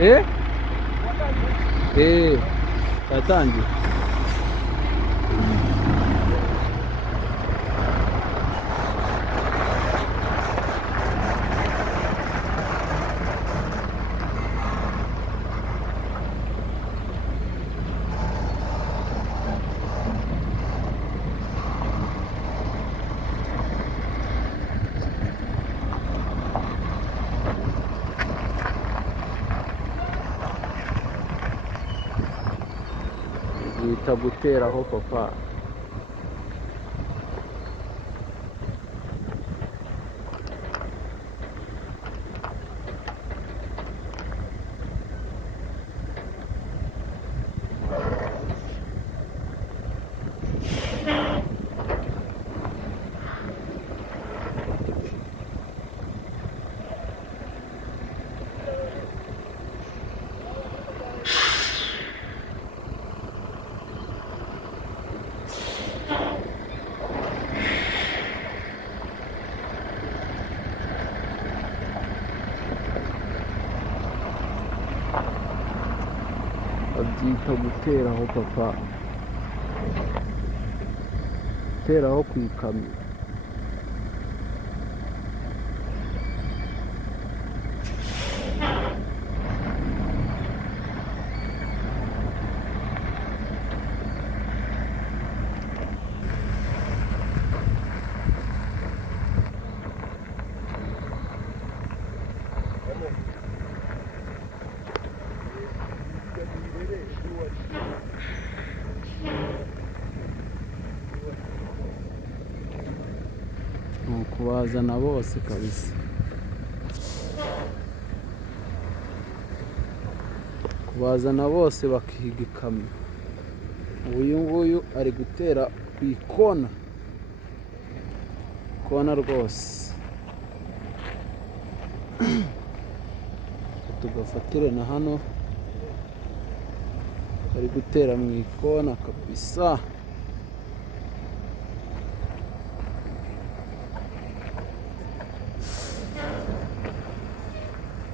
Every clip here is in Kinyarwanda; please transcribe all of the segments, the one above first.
Eh? Yatangiye. Bita guteraho papa. Babyita guteraho papa. Guteraho ku ikamyo. Kubazana bose kabisa, kubazana bose bakiga ikamyo. Uyu nguyu ari gutera ku ikona, kona rwose. Tugafatire na hano, ari gutera mu ikona kabisa.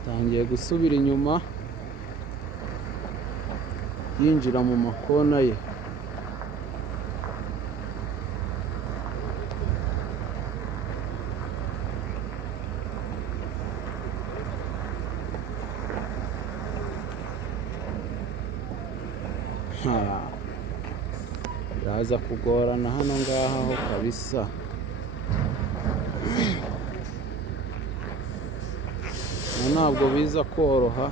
Tangiye gusubira inyuma yinjira mu makona ye. Biraza kugorana hano ngaha ho kabisa. Ntabwo biza koroha,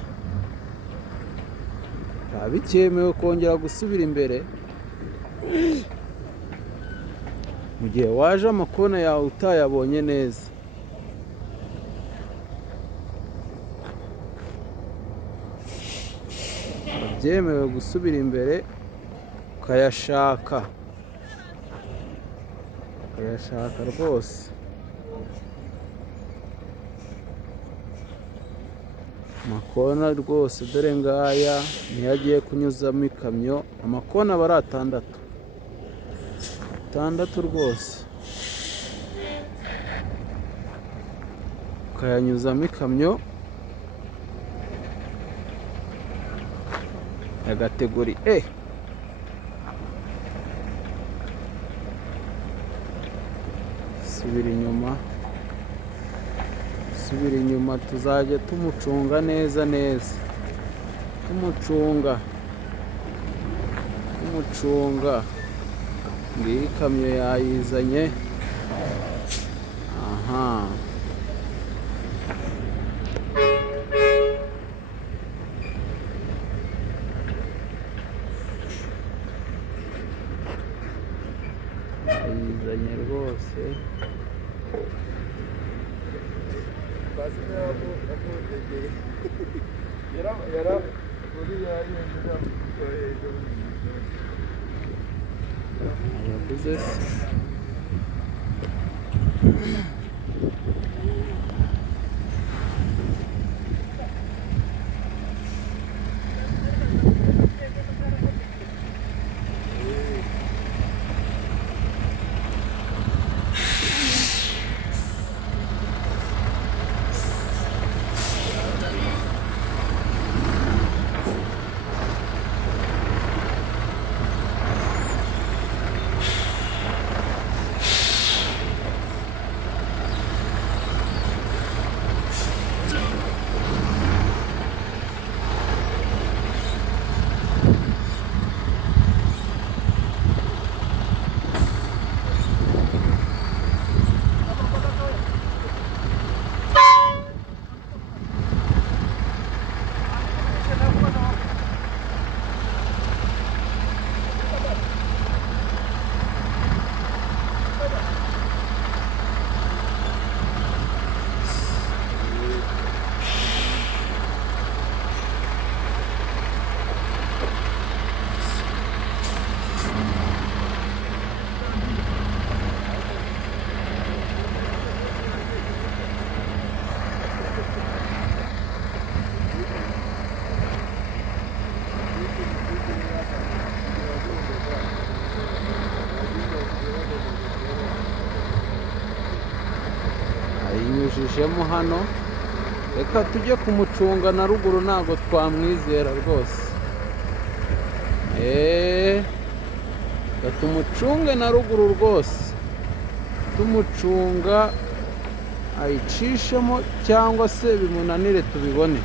bikemewe kongera gusubira imbere mu gihe waje amakona yawe utayabonye neza. Byemewe gusubira imbere ukayashaka rwose. Amakona rwose dore ngaya niyo agiye kunyuzamo ikamyo. Amakona aba ari atandatu rwose, ukayanyuzamo ikamyo ya kategori E. Subira inyuma, tuzajya tumucunga neza, tumucunga. Ngiyi ikamyo yayizanye. Aha, yayizanye rwose. Yaguze se. yajemo hano. Reka tujye kumucunga na ruguru, ntabwo twamwizera rwose. Tumucunge na ruguru rwose, tumucunga ayicishemo cyangwa se bimunanire tubibone.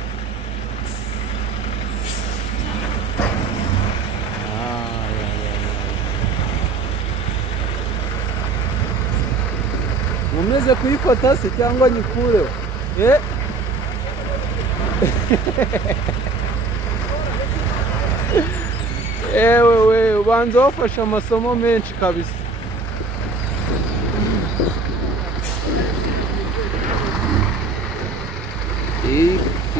Mumeze kuyifata se cyangwa nyikureho? Ewe ubanza wafashe amasomo menshi kabisa.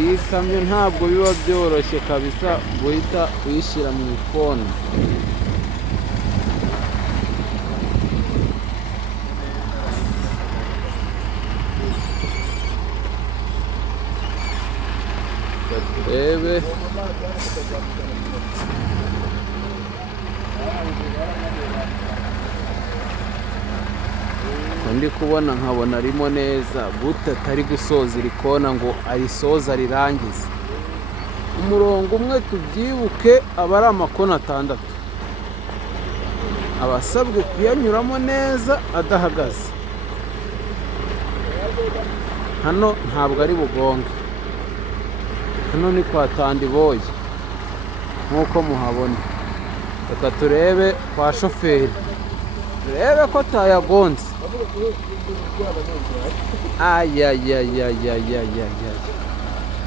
Iyi kamyo ntabwo biba byoroshye kabisa guhita uyishyira mu ikona. Turebe ndi kubona nkabona arimo neza, gute atari gusoza iri kona ngo arisoza rirangize. Umurongo umwe tubyibuke aba ari amakona 6, abasabwe kuyanyuramo neza adahagaze. Hano ntabwo ari bugonge, hano ni kwa Tandiboye nk'uko muhabona. Reka turebe kwa shoferi, turebe ko tayagonze.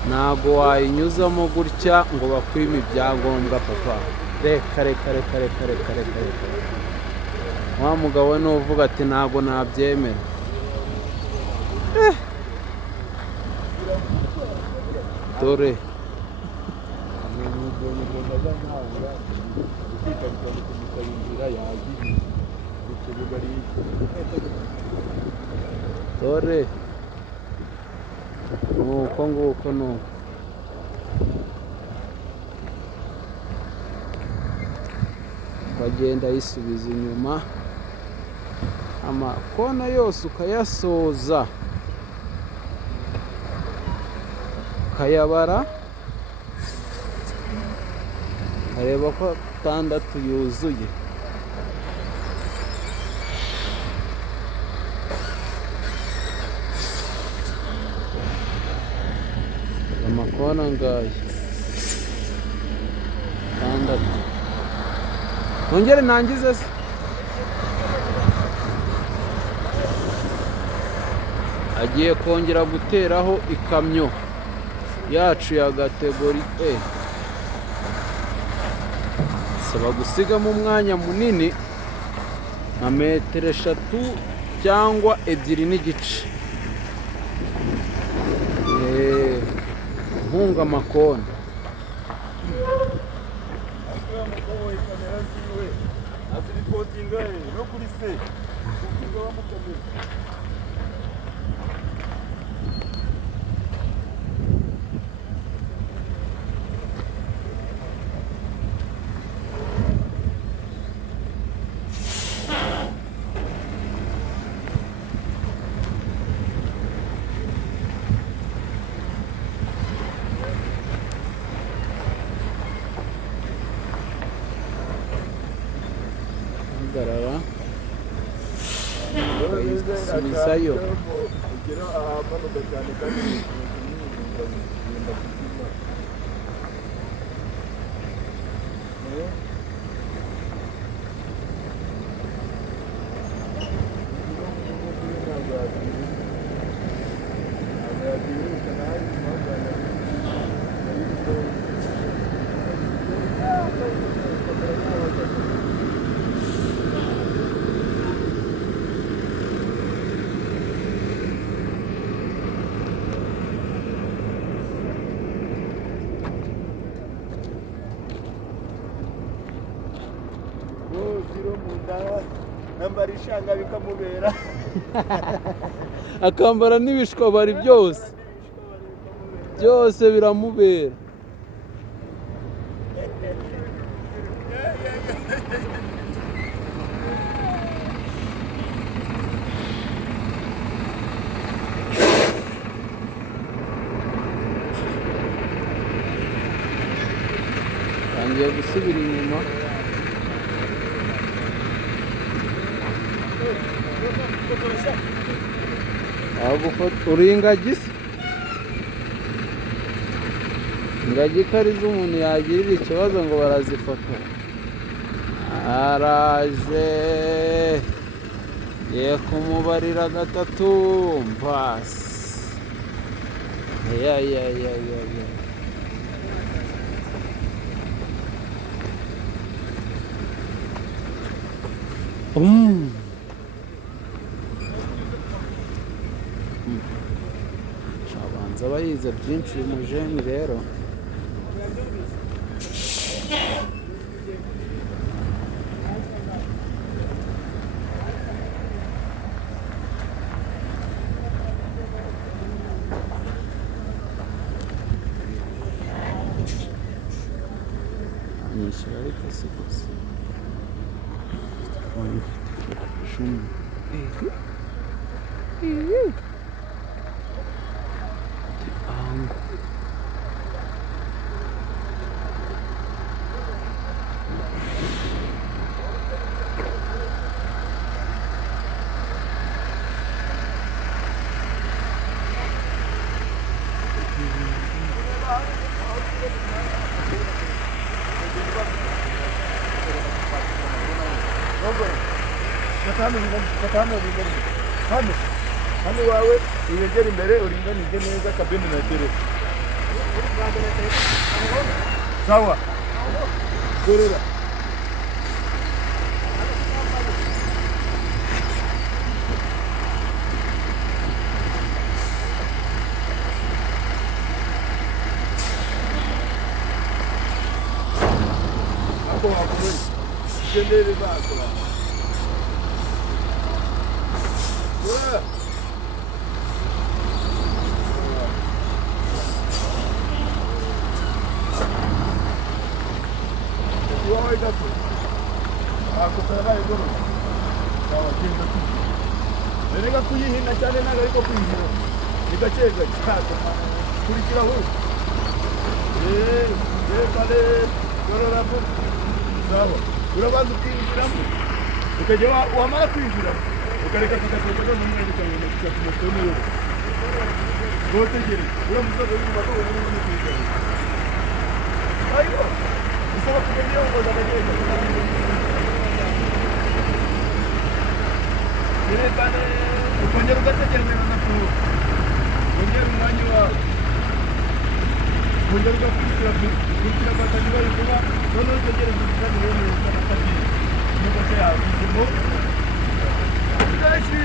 Ntabwo wayinyuzamo gutya ngo bakwime ibyangombwa papa. Reka. Wa mugabo ni uvuga ati ntabwo nabyemera. Dore dore nuko nguko nuko bagenda yisubiza inyuma, amakona yose ukayasoza, ukayabara, areba ko 6 yuzuye. Amakona ngayo 6. Nongere nangize se. Agiye kongera guteraho ikamyo yacu ya kategori E. Saba gusigamo umwanya munini nka metero 3 cyangwa 2 n'igice. Hunga amakona. Garara subizayo. Nambarishanga bikamubera akambara n'ibishwabari byose biramubera. tangiye gusubira inyuma. Uri ingagi se? Ingagi ko ari zo umuntu yagirira ikibazo ngo barazifotora. Araje ye kumubarira gatatu mpasi. Ya. Shabanza bayize byinshi uyu mujeni rero. Anyishyura ariko si gusa. Hano wawe uyegera imbere uringanije neza kabine metero. Sawa. Gerera. Ako hapo. Gendere bako. Erega kuyihina cyane ntabwo ariko kwinjira ni gake gake kurikiraho kale yororabo sawa urabanza ukinjiramo ukajya wamara kwinjira ukareka tugasohoka no mu mwanya cyane cyane yo botegere uramusaza uri mbago uri mu kwinjira ayo isaba kugenda ngo ndagenda Bane ukongera ugategereza na tu ukongera umwanya wawe ukongera ugakurikira batanye bari kuba noneho utegereza ugikanire neza n'akazi n'imodoka yawe ngo ndashi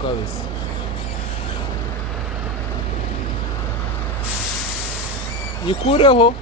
kabisa. Yikureho.